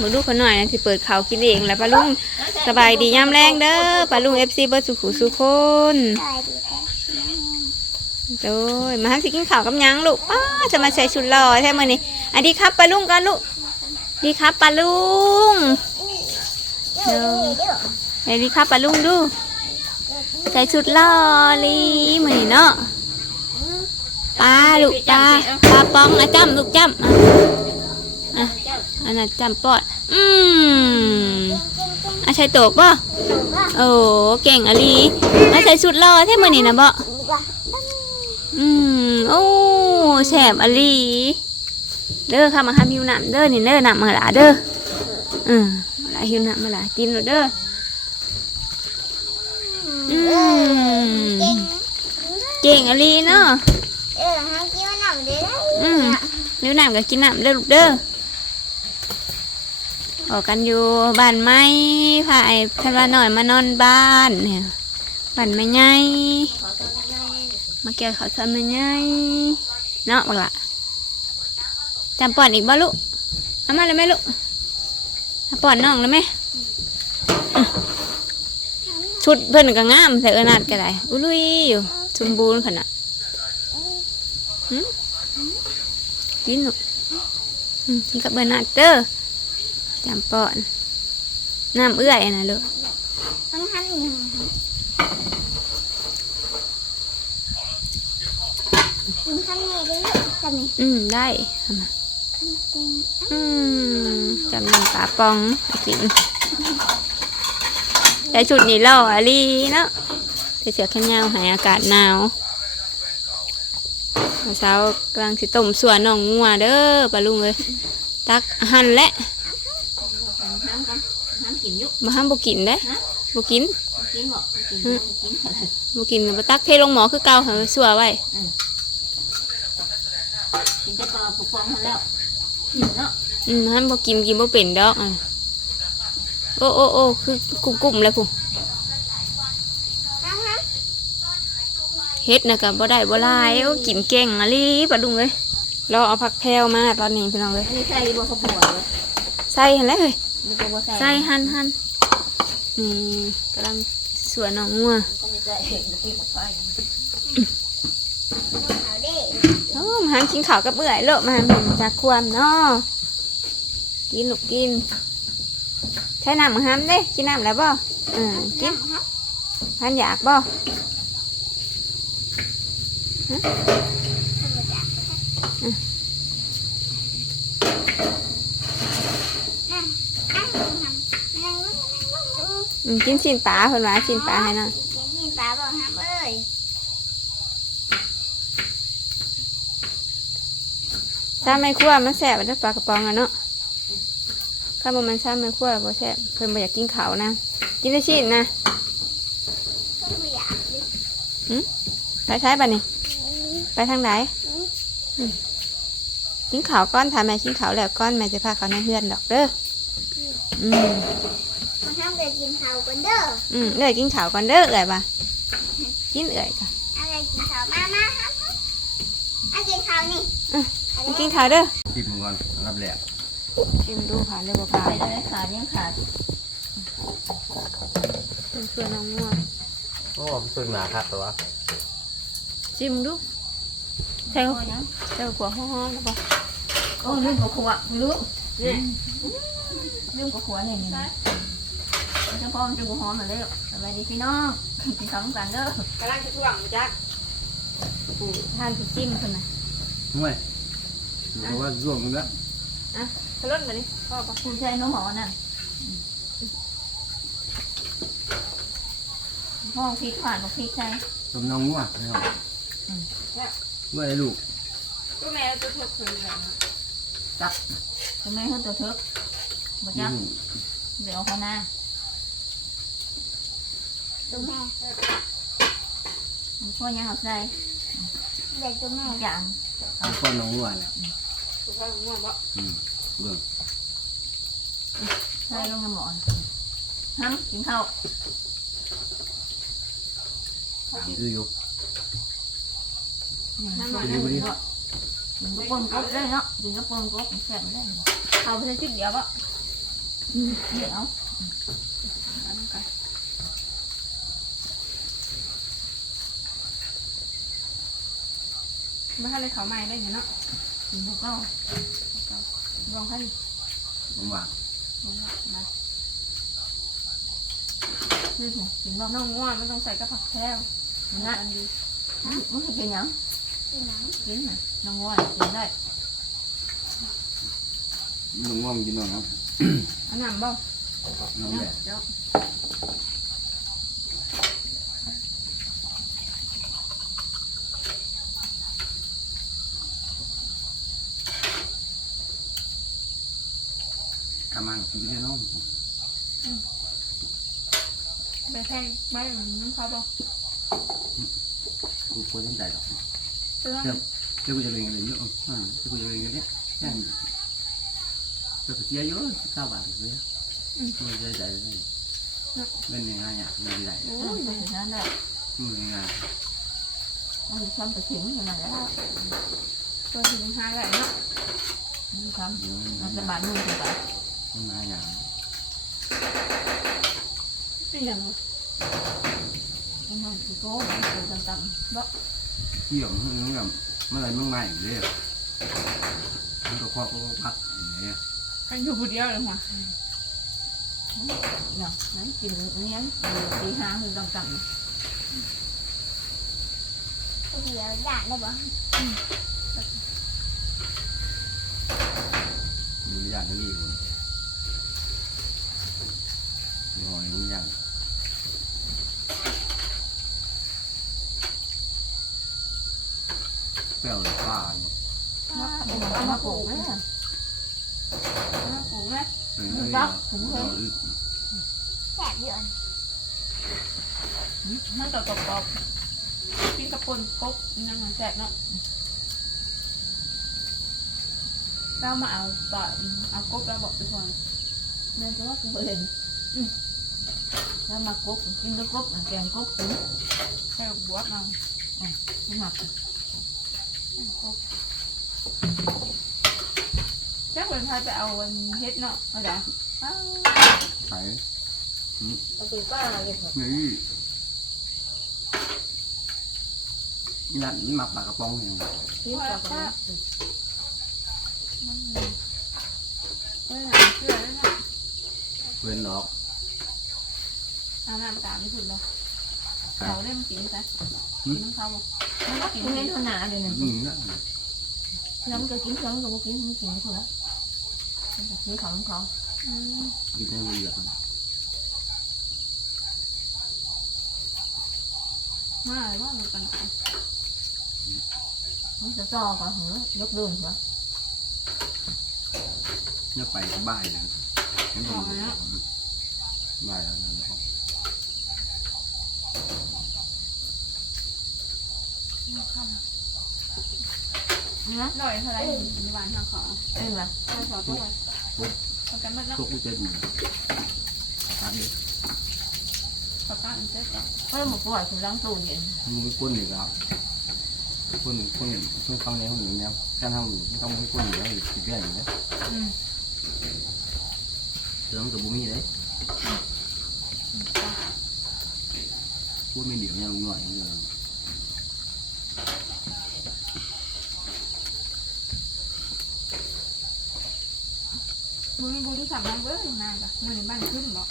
มาดูเขาหน่อยนะสิเปิดเขากินเองแล้วปลาลุงสบายดีย่ำแรงเด้อปลาลุงเอฟซีเบิร์สุขุสุคนได้ดีแท้โดยมาทำสิกินข้าวกับยังลูกอ้าจะมาใส่ชุดหล่อแท้มือนี้อันดีครับปลาลุงกันลูกดีครับปลาลุงเดี๋ยวเดี๋ยวไหนดีครับปลาลุงดูใส่ชุดหล่อลีมือนี้เนาะปลาลูกปลาปลาปองนะจ้ำลูกจ้ำ อันนั้นจ้ำปอด อืมอะใส่โตกป่ะโอ้เก่งอะลีมาใส่ชุดรอเท่มือนี่นะบ่ดีกว่าอืมโอ้แสบอะลีเด้อค่ะมาทำหิวน้ำเด้อนี่เด้อน้ำมาหลาเด้ออืมมาหลาหิวน้ำมาหลากินหนูเด้ออืมเก่งเก่งอะลีเนาะเออหากินน้ำได้อืมหิวน้ำก็กินน้ำเด้อลูกเด้อ ออกกันอยู่บ้านไม้พาไอ้พันว่าหน่อยมานอนบ้านเนี่ยบ้านไม่ใหญ่มาเกี่ยวเขาวสารมันไงเนาะบักละจำปอนอีกบ่ลูกเอามาเลยไหมลูกเอาป้อนน้องเลยไหมชุดเพิ่อนก็งามแต่เออนาดก็ได้อุ้ยอยู่สมบูรณ์ขนาดกินลูกกินกับเบอร์นาดเด้อ จำป้อนน้ำเอื้อยนะลูกต้องทำอย่างกินข้าวเหนียวได้ทำไงอืมได้เอามาทำเป็นอืมจำนำปลาปองให้กินแต่ชุดนี้หล่ออะลีเนาะใส่เสื้อแขนยาวใหายอากาศหนาวเมื่อเช้ากำลังสิต้มส่วนน้องงัวเด้อปลาลุงเลยตักหั่นและ น้ำกันน้ำกินอยุก มาห้ามบุกินเด้บุกินกินบ่กินอืมกินอะไรบุกินก็บ่ตักเทลงหมอคือเก่าให้มันสัวไว้กินแต่ปลาผูกฟองมาแล้วกินเนาะอืมห้ามบุกินกินบ่เป็นดอกอะโอ้โอ้โอ้คือกุ้มๆเลยผู้ฮะฮะเฮ็ดนะกับบ่ได้บ่หลายโอ้กินเก่งอะลีปลาดุงเลยรอเอาผักแพรวมาตอนนี้พี่น้องเลยอันนี้ใส่บ่ข้าวผัวเลยใส่หั่นแหล้วเฮ้ยนี่ก็บ่ใส่ใส่หั่นหั่น นี่กำลังสวนน้องงัวก็ไม่ใส่เห็ดกินกับไฟเอาดิโอ้มาหากินข้าวกับเบื่อยโลกมาหาเห็นจากความเนาะกินลูกกินใช้น้ำมาหามเด้กินน้ำแล้วบ่อ่ากินท่านอยากบ่ อืมกินสินปลาเพิ่นว่าสินปลาให้หน่อยกินปลาบอกฮัมเอ้ยซ้ำไม่คั่วมันแซ่บมันได้ปลากระป๋องอะเนาะข้าวบ่มันซ้ำไม่คั่วบ่แซ่บเพิ่นบ่อยากกินข้าวนะ กินได้ชิ้นนะก็ไม่อยากดิไปใช้ป่ะนี่ไปทางไหนอืมกินข้าวก้อนถ่ายแม่กินข้าวแล้วก้อนแม่จะพาเขาในเฮือนดอกเด้ออืมมาทำเลย กินข้าวกันเด้ออืมเอ้ยกินข้าวก่อนเด้อเอ้ยป่ะกินเอ้ยค่ะอะไรกินข้าวมามาครับเอากินข้าวนี่มากินข้าวเด้อจิบมันก่อนรับแหลกชิมดูค่ะเรียกว่าผ่าใส่นได้ขาดยังขาดเป็นเพื่อนน้องงัวโอ้สุดหนาครับตัวชิมดูใส่โอ้ยังใส่หัวห้องๆแล้วป่ะโอ้ลืมกับขวดลืมลืมกับขวดเนี่ย นี่นะเจ้าพ่อมันจะกูหอมมาแล้วสบายดีพี่น้องกินข้าวกันเด้อกำลังจะถ่วงจักผู้ทานผู้จิ้มคนน่ะห่วยเพราะว่าร่วงแล้วขลุ่นมาดิพ่อป่ะคุณใช้น้องหมอนั่นห้องพริกผ่านกับพริกใช่สมน้องงัวไม่เอาเมื่อไรลูกตัวแม่ตัวเธอเคยแบบจับทำไมเขาตัวเถิกบ่จับอืมเดี๋ยวเอาเขาหน้า ตัวแม่มันพ่อยังเอาใส่เด็กตัวแม่ทุกอย่างเอาก้อนน้องงัวเนี่ยตัวพ่อง่วงบ่อืมเบิ่งใส่ลงในหมอนห้ำกินข้าวถามคืออยู่น้ำพมัอนดีพอดีกินกระปนกบได้เนาะกินกระปนกบแซ่บได้เอาไปใช้ชุดเดียวบ่ออืมเดี๋ยวเอา เอาน้ำกัน ไม่ให้เลยเขาใหม่ได้เนี่ยเนาะกินพวกเขาลองให้ดิว่างลองมาคือไงกินบ่น้องง่วนมันต้องใส่กระผักแพรวมันน่ะอันดีมันคือกินหยังกินหนังกินน่ะน้องว่ากินได้ๆลุงง่วงกินหน่อยครับอันนั้นบ่น้องแดด เดี๋ยวกำลังกินไปน้องไปแทงใบน้ำเขาบ่กูควรสนใจหรอกเตือนเจ้ากูจะเรียนอะไรเยอะอ่าเจ้ากูจะเรียนอะไรเนี่ยแค่เจ้าก็เสียเยอะสิบเก้าบาทเลยไม่ได้ใจเลยเล่นยังไงอะไม่ได้โอ้โอ้ยยไม่ถึงนั้นได้ไม่ยังไงมันมีความไปถึงอย่างนั้นแหละตัวถึงห้าแหละเนาะมีความเดี๋ยวมันจะมันบาดมือถูก ปะมาอย่างเป็นอย่างมันมันคือโก้มันคือต่ำเกี่ยวมันแบบเมื่อไรมึงมาอย่างเดียวมันก็ครอบก็พักอย่างเงี้ยกันอยู่ผู้เดียวเลยหัวๆเนาะนั้นกินอันนี้ตีห้าคือต่ำเดี๋ยวด่าได้บ่มีอย่างนี้คนมี หอยมีอย่างเปรี้ยวฟ้าๆเอามาปลูกเลยมาปลูกไหมแสบอยู่อันมันต่อกรอบๆพี่กระปนกบยังไงแสบเนาะเรามาเอาปะเอากบเราบอกทุกคนนั่นจะว่ากูเห็น แล้วมากบกินก็กบแกงกบกินแค่บวชเอาไม่หมักกบแค่คนไทยไปเอาเฮ็ดเนาะเอาเดี๋ยวไข่เอาไปป้าอะไรอย่างเงี้ยนี่นั่นหมักปลากระป๋องเนี่ยกินกับมันมันเอ้ยเชื่อแล้วเนี่ยเพื่อนดอก เอาน้ำตาลไม่สุดหรอกไข่เขาเล่มกินซะกินน้ำเขาบ่มันก็กินเห็นขนาดเดียวนึงอืมนั่นแล้วมันก็กินแล้วมันก็กินมันกินเถอะมันก็ซื้อของเขาอืมกินได้ไม่เยอะมาเลยว่ามันกันมันจะจ่อก่อนเหรอยกเดินเหรอเนี่ยไปก็บ่ายเลยไม่ต้องบ่ายแล้วนั่นแหละ นะลอยเท่าไรในวันทางเขาเอ็นละทางเขาตัวเขากันหมดแล้วพวกกูเจ็บอยู่ครับเนี่ยเขาตั้งเจ๊ก่อนก็เลยมาปล่อยคือล้างตู้เย็นมึงไม่ก้นอีกแล้วก้นก้นเนี่ยเพิ่งเข้าแนวหนึ่งแนวการทำอยู่ต้องไม่ก้นอยู่แล้วติดเรื่องอย่างเงี้ยอืมเติมกับบุ้มี่เลยพูดไม่เดี๋ยวยังลุงหน่อยเลย บุญบุญที่ สามน้ำเว้ยนานจ้ะเงินในบ้านขึ้นบ่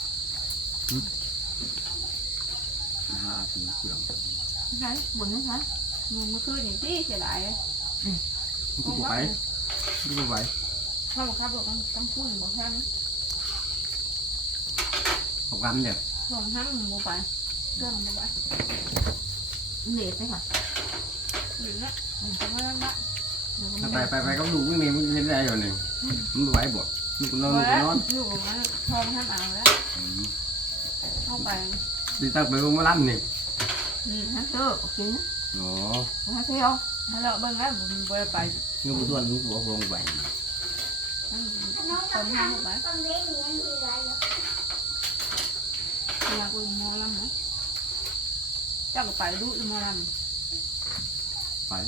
ห้าสี่เกือบใช่บุญนะเงินเมื่อคืนนี่ที่เสียดายมึงกูไปมึงกูไปเขาบอกครับบอกต้องต้องพูดบอกแค่นี้ขอบกันเนี่ยลงห้างมึงไปเรื่องมึงไปเหนื่อยไปค่ะหรือเนี่ยทำไมล่ะไปไปไปก็ดูมึงนี่มึงเห็นอะได้อยู่หนี่งมึงไหวบ่มึ งกูนอนมึงกูนอนอยู่มันทองท่านเอาแล้วเข้าไป đi tao bị không có lắm nè อืมฮะเจ้ากิน nó ฮะเที่ยวมาเลาะเบิ่งแล้วผมบ่ได้ไป nhưng mà tuần cũng có không vậy น้องกับทำคนเล่นนี้มีอะไรอยู่เวลากูมอลำนะเจ้าก็ไปดูมอล phải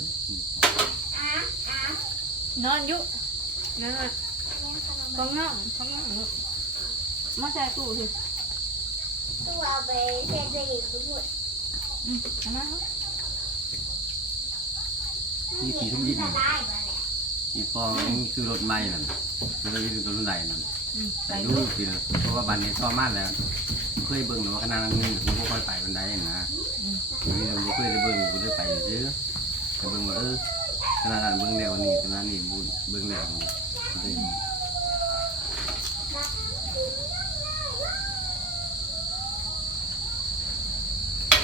อะอะำนอนอยู่นั่นน่ะเล่น ขนมฟังน้องฟังน้องลูกอมาใส่ตู้สิตู้เอาไปเซ็นจะหยิบทุกคนอืมเอามานี่ขี่ทุ่มยิ้มจะได้มาแหละอีฟองซื้อรถใหม่นั่นซื้อรถซื้อรถใหญ่นั่นอืมแต่ใส่ดูตู้สินะเพราะว่าบ้านนี้ซ่อมมากแล้ว เคยเบิ่งหรือว่าขนาดนั้นผมก็ค่อยไปบันไดนะนี่เราเคยได้เบิ่งกูได้ไปซื้อแต่เบิ่งว่าเออขนาดนั้นเบิ่งแล้วนี่ขนาดนี้บุญเบิ่งแล้วนี่ได้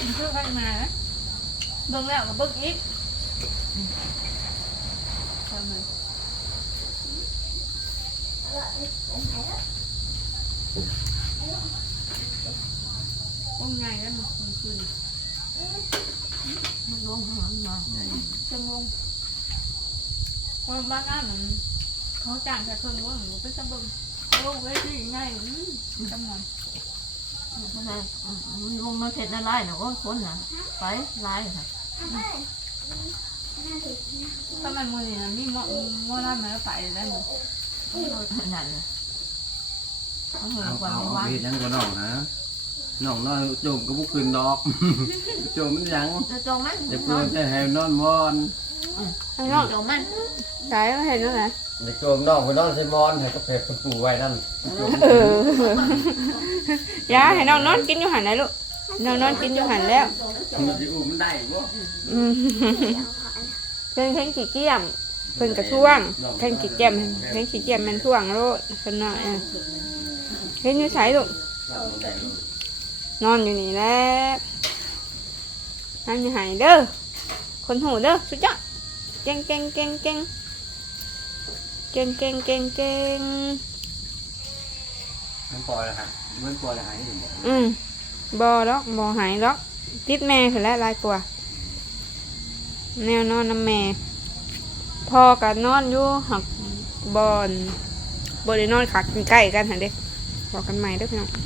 มันคือข้างในนะ เบิ่งแล้วก็เบิ่งอีกทำไมเบิ่งไงแล้วมันมันขึ้นมันลงหางมาจะงงคนบ้านนั้นมันเขาจ้างแค่คนว่าหนูไปจะเบิ่งลงไว้ที่ไงอืมจำนวนมันได้มันลงมาเผ็ดละลายนะโอ้คนนะไปลายค่ะ ทำไมมือนี่นะมีมอมอทำไมเราไปได้หมดนั่นเลยเอาเหเอากว่าเอาไม่เอาว่าเฮ็ดยังก็น้องนะน้องน้อยโจมก็บ่คืนดอก โจมมันยังจะจมันจะเพื่อนจะให้นอนมอนข้างนอกจงมันใช่เห็นแล้วไงจะโจมน้องไปนอนใส่มอนให้กาแฟคุณปู่ไว้นั่นโจม เออยาให้น้องนอนกินอยู่หันไหนลูก น้องนอนกินอยู่หันแล้วมันสิอุ้มมันได้บ่อืมเพิ่นเพิ่นขี้เกียจเพิ่นกระท่วงเพิ่นขี้เกียจเพิ่นขี้เกียจมันท่วงโลดเพิ่นน้อยอะเพิ่นอยู่ไสลูกนอนอยู่นี่แหละนั่นอยู่หันเด้อคนหูเด้อสุดยอดเก่งเก่งเก่งเก่งเก่งเก่งเก่งเก่งมันปล่อยแล้วฮะมันปล่อยแล้วหายอยู่บ่อืม บอล็อกบอหายล็อกติดแม่คือแล้วลายกว่า แนวนอนน้ำแม่ พอกับนอนอยู่หักบอนบอลนอนขัดใกล้กันหันเด็กบอกกันใหม่เด้อพี่น้อง